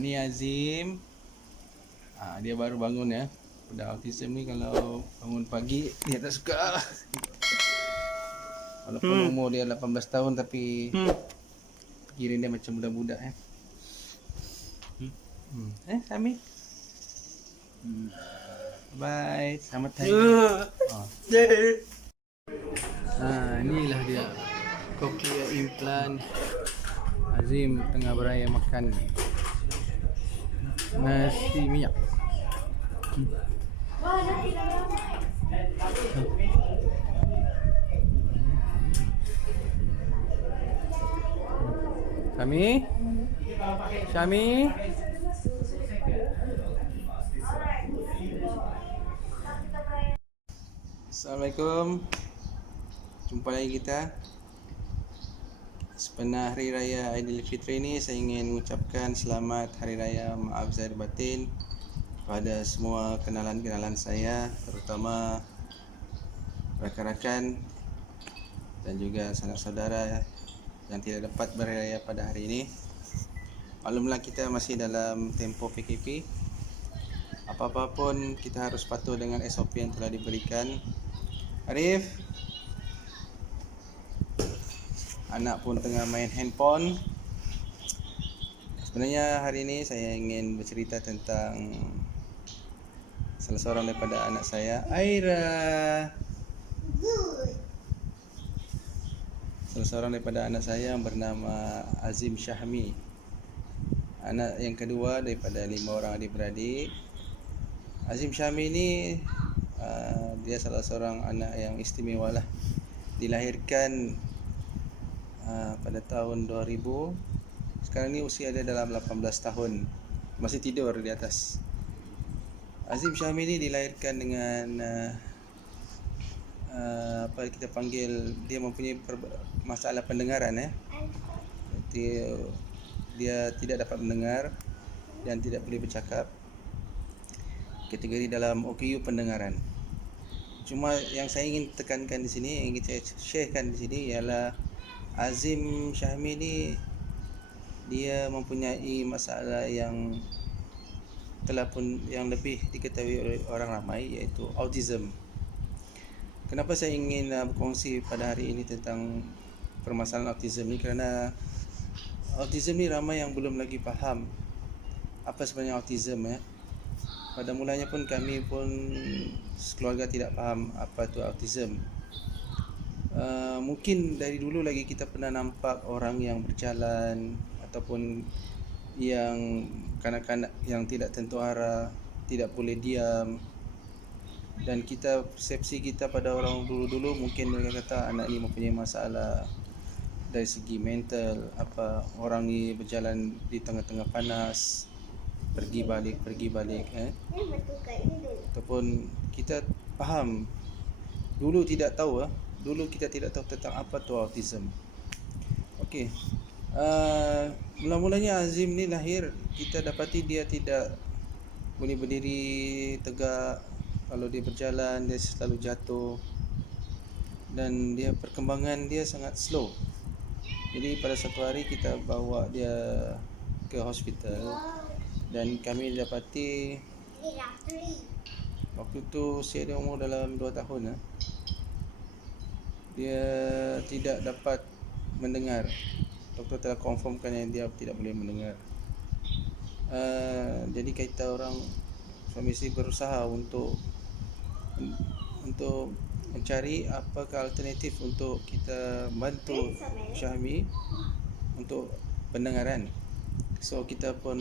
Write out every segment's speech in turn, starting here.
Ni Azim. Dia baru bangun ya. Budak autism ni kalau bangun pagi dia tak suka. Walaupun umur dia 18 tahun tapi pikiran dia macam budak-budak ya. Sami. Bye. Selamat hari. Inilah dia. Cochlear implant. Azim tengah beraya makan nasi minyak. Syami? Syami? Assalamualaikum. Jumpa lagi kita. Sepenuh Hari Raya Aidilfitri ini saya ingin mengucapkan selamat Hari Raya Maaf Zahir Batin kepada semua kenalan-kenalan saya, terutama rakan-rakan dan juga sanak saudara yang tidak dapat beraya pada hari ini. Maklumlah kita masih dalam tempoh PKP. Apa-apa pun kita harus patuh dengan SOP yang telah diberikan. Arif, anak pun tengah main handphone. Sebenarnya hari ini saya ingin bercerita tentang salah seorang daripada anak saya, Aira. Salah seorang daripada anak saya yang bernama Azim Syahmi. Anak yang kedua daripada 5 orang adik-beradik. Azim Syahmi ni dia salah seorang anak yang istimewa lah. Dilahirkan pada tahun 2000. Sekarang ni usia dia dalam 18 tahun. Masih tidur di atas. Azim Syahmi ni dilahirkan dengan apa kita panggil, dia mempunyai masalah pendengaran dia tidak dapat mendengar dan tidak boleh bercakap. Kategori dalam OKU pendengaran. Cuma yang saya ingin tekankan di sini, yang ingin saya sharekan di sini ialah Azim Syahmi ni dia mempunyai masalah yang telah pun yang lebih diketahui oleh orang ramai, iaitu autism. Kenapa saya ingin berkongsi pada hari ini tentang permasalahan autism ni? Kerana autism ni ramai yang belum lagi faham apa sebenarnya autism ya. Pada mulanya pun kami pun sekeluarga tidak faham apa itu autism. Mungkin dari dulu lagi kita pernah nampak orang yang berjalan ataupun yang kanak-kanak yang tidak tentu arah, tidak boleh diam, dan kita persepsi kita pada orang dulu-dulu mungkin mereka kata anak ni mempunyai masalah dari segi mental, orang ni berjalan di tengah-tengah panas, pergi balik ataupun kita faham. Dulu kita tidak tahu tentang apa tu autism. Okey. Mula-mulanya Azim ni lahir, kita dapati dia tidak boleh berdiri tegak. Kalau dia berjalan dia selalu jatuh, dan dia perkembangan dia sangat slow. Jadi pada satu hari kita bawa dia ke hospital dan kami dapati waktu tu usia dia umur dalam 2 tahun dia tidak dapat mendengar. Doktor telah confirmkan yang dia tidak boleh mendengar. Jadi kita orang suami isteri berusaha untuk mencari apakah alternatif untuk kita bantu Syahmi untuk pendengaran. So kita pun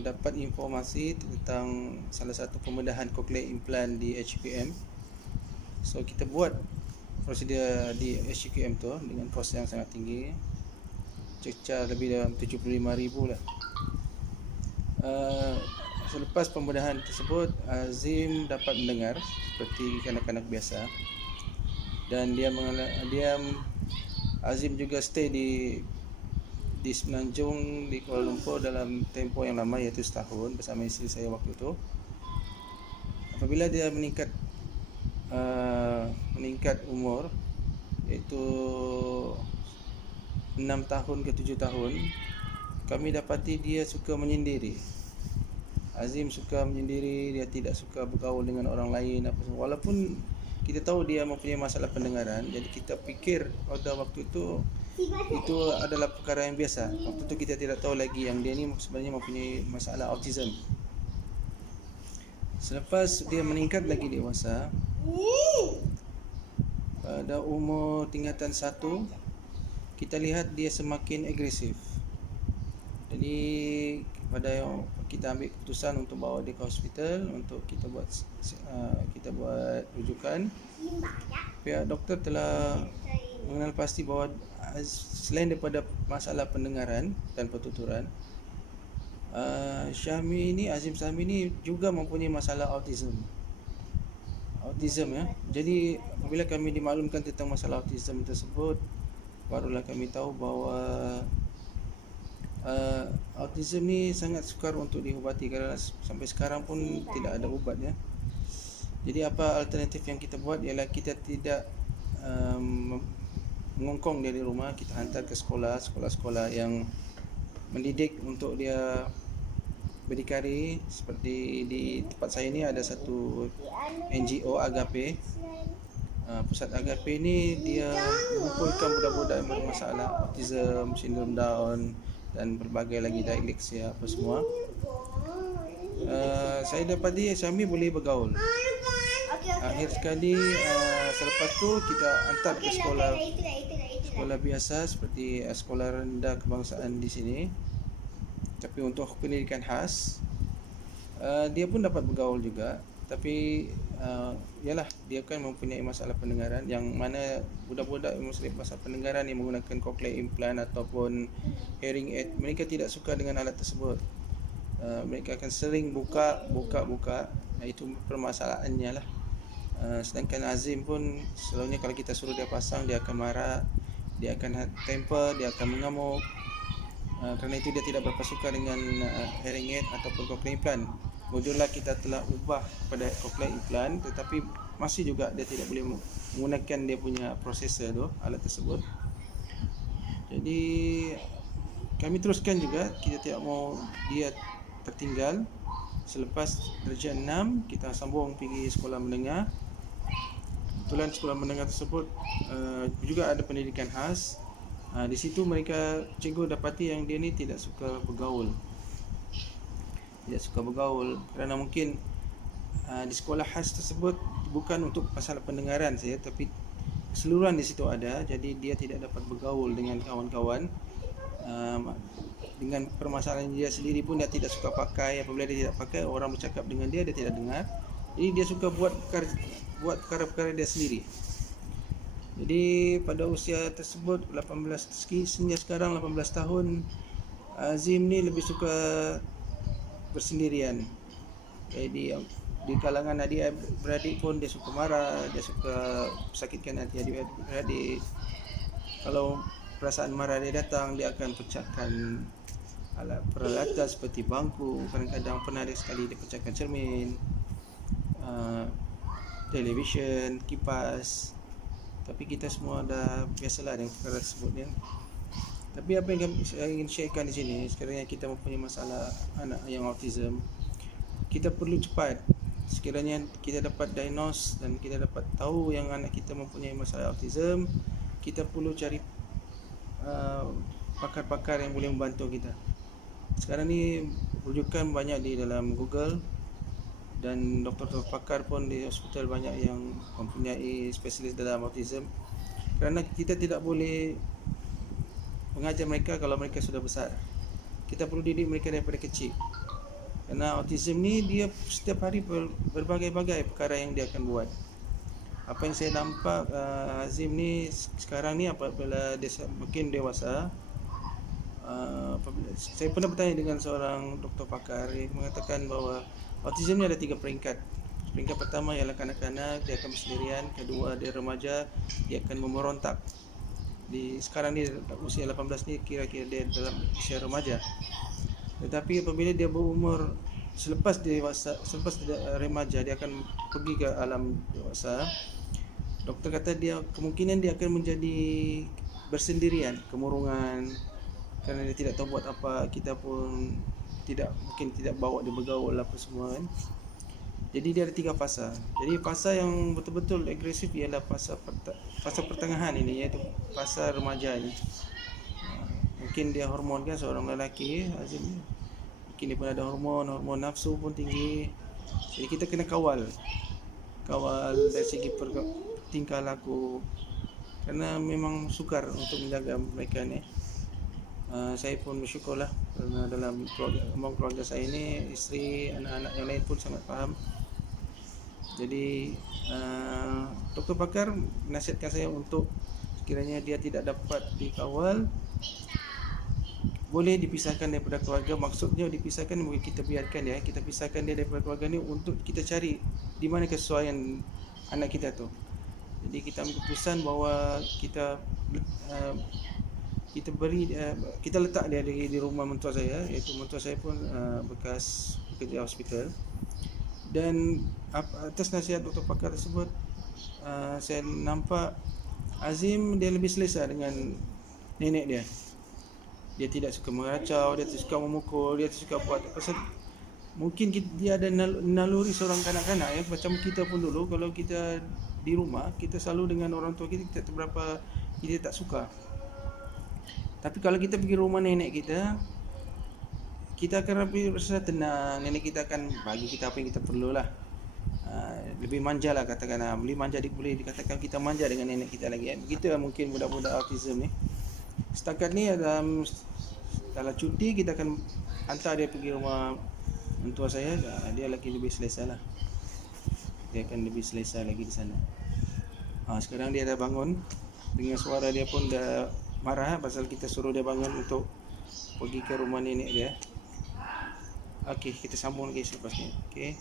dapat informasi tentang salah satu pembedahan cochlear implant di HQM. So kita buat prosedur di HQM tu dengan kos yang sangat tinggi, cecah lebih dalam 75,000 lah. Selepas pembedahan tersebut, Azim dapat mendengar seperti kanak-kanak biasa, dan Azim juga stay di Semenanjung di Kuala Lumpur dalam tempoh yang lama, iaitu setahun bersama isteri saya waktu itu. Apabila dia meningkat umur, iaitu 6 tahun ke 7 tahun, kami dapati dia suka menyendiri. Azim suka menyendiri, dia tidak suka bergaul dengan orang lain apa semua. Walaupun kita tahu dia mempunyai masalah pendengaran, jadi kita fikir pada waktu itu adalah perkara yang biasa. Waktu itu kita tidak tahu lagi yang dia ni sebenarnya mempunyai masalah autism. Selepas dia meningkat lagi dewasa, pada umur tingkatan 1, kita lihat dia semakin agresif. Jadi pada kita ambil keputusan untuk bawa dia ke hospital untuk kita buat rujukan. Pihak doktor telah mengenal pasti bahawa selain daripada masalah pendengaran dan pertuturan, Azim Syahmi ni juga mempunyai masalah autism ya. Jadi apabila kami dimaklumkan tentang masalah autism tersebut, barulah kami tahu bahawa autism ni sangat sukar untuk diubati kerana sampai sekarang pun tidak ada ubat ya. Jadi apa alternatif yang kita buat ialah kita tidak mengongkong dia di rumah, kita hantar ke sekolah-sekolah yang mendidik untuk dia berdikari. Seperti di tempat saya ni ada satu NGO Agape. Pusat Agape ni dia mengumpulkan budak-budak yang bermasalah autism, sindrom Down dan berbagai lagi dyslexia apa semua. Saya dapati Syahmi boleh bergaul. Akhir sekali selepas tu kita hantar ke sekolah biasa seperti sekolah rendah kebangsaan di sini. Tapi untuk pendidikan khas, dia pun dapat bergaul juga. Tapi ialah dia kan mempunyai masalah pendengaran, yang mana budak-budak yang mempunyai masalah pendengaran yang menggunakan cochlear implant ataupun hearing aid, mereka tidak suka dengan alat tersebut. Mereka akan sering buka. Itu permasalahannya lah. Sedangkan Azim pun selalunya kalau kita suruh dia pasang, dia akan marah, dia akan temper, dia akan mengamuk. Kerana itu dia tidak berapa suka dengan hearing aid ataupun cochlear implant. Mudahlah kita telah ubah kepada cochlear implant, tetapi masih juga dia tidak boleh menggunakan dia punya processor tu, alat tersebut. Jadi kami teruskan juga, kita tidak mau dia tertinggal. Selepas darjah 6 kita sambung pergi sekolah menengah. Kebetulan sekolah menengah tersebut juga ada pendidikan khas. Di situ mereka cikgu dapati yang dia ni tidak suka bergaul. Kerana mungkin di sekolah khas tersebut bukan untuk masalah pendengaran saja, tapi keseluruhan di situ ada. Jadi dia tidak dapat bergaul dengan kawan-kawan. Dengan permasalahan dia sendiri pun dia tidak suka pakai. Apabila dia tidak pakai, orang bercakap dengan dia tidak dengar. Jadi dia suka buat perkara-perkara dia sendiri. Jadi pada usia tersebut 18 sehingga sekarang 18 tahun, Azim ni lebih suka bersendirian. Jadi di kalangan adik-beradik pun dia suka marah, dia suka sakitkan hati adik-beradik. Kalau perasaan marah dia datang, dia akan pecahkan alat peralatan seperti bangku. Kadang-kadang pernah ada sekali dia pecahkan cermin, televisyen, kipas. Tapi kita semua dah biasalah dengan perkara tersebut ya. Tapi apa yang saya ingin sharekan di sini, sekiranya kita mempunyai masalah anak yang autism, kita perlu cepat. Sekiranya kita dapat diagnose dan kita dapat tahu yang anak kita mempunyai masalah autism, kita perlu cari pakar-pakar yang boleh membantu kita. Sekarang ni rujukan banyak di dalam Google, dan doktor-doktor pakar pun di hospital banyak yang mempunyai spesialis dalam autism. Kerana kita tidak boleh mengajar mereka kalau mereka sudah besar. Kita perlu didik mereka daripada kecil. Kerana autism ni dia setiap hari berbagai-bagai perkara yang dia akan buat. Apa yang saya nampak Azim ni sekarang ni apabila dia makin dewasa, saya pernah bertanya dengan seorang doktor pakar yang mengatakan bahawa autism ni ada 3 peringkat. Peringkat pertama ialah kanak-kanak, dia akan bersendirian. Kedua, dia remaja, dia akan memberontak. Sekarang ni usia 18 ni kira-kira dia dalam usia remaja. Tetapi apabila dia berumur selepas remaja, dia akan pergi ke alam dewasa. Doktor kata kemungkinan dia akan menjadi bersendirian, kemurungan, kerana dia tidak tahu buat apa, kita pun mungkin tidak bawa dia bergaul apa semua kan. Jadi dia ada 3 fasa. Jadi fasa yang betul-betul agresif ialah fasa pertengahan ini, iaitu fasa remaja ini. Mungkin dia hormon kan, seorang lelaki Azim ni, mungkin dia pun ada hormon nafsu pun tinggi. Jadi kita kena kawal dari segi tingkah laku, kerana memang sukar untuk menjaga mereka ni. Saya pun bersyukurlah kerana dalam keluarga saya ni, isteri, anak-anak yang lain pun sangat faham. Jadi doktor pakar nasihatkan saya untuk sekiranya dia tidak dapat dikawal, boleh dipisahkan daripada keluarga. Maksudnya dipisahkan, mungkin kita biarkan dia, kita pisahkan dia daripada keluarga ni untuk kita cari di mana kesesuaian anak kita tu. Jadi kita ambil keputusan bahawa kita letak dia di rumah mentua saya, iaitu mentua saya pun bekas bekerja hospital. Dan atas nasihat doktor pakar tersebut, saya nampak Azim dia lebih selesa dengan nenek dia. Dia tidak suka meracau, dia tidak suka memukul, dia tidak suka buat pasal mungkin dia ada naluri seorang kanak-kanak ya. Macam kita pun dulu, kalau kita di rumah, kita selalu dengan orang tua kita tak suka. Tapi kalau kita pergi rumah nenek kita akan rasa tenang. Nenek kita akan bagi kita apa yang kita perlulah. Lebih manja lah katakan, boleh dikatakan kita manja dengan nenek kita lagi kan. Begitulah mungkin budak-budak autism ni. Setakat ni dalam cuti kita akan hantar dia pergi rumah mentua saya. Dia lagi lebih selesa lah. Dia akan lebih selesa lagi di sana. Sekarang dia dah bangun. Dengan suara dia pun dah marah pasal kita suruh dia bangun untuk pergi ke rumah nenek dia. Okey, kita sambung lagi selepas ni. Okey.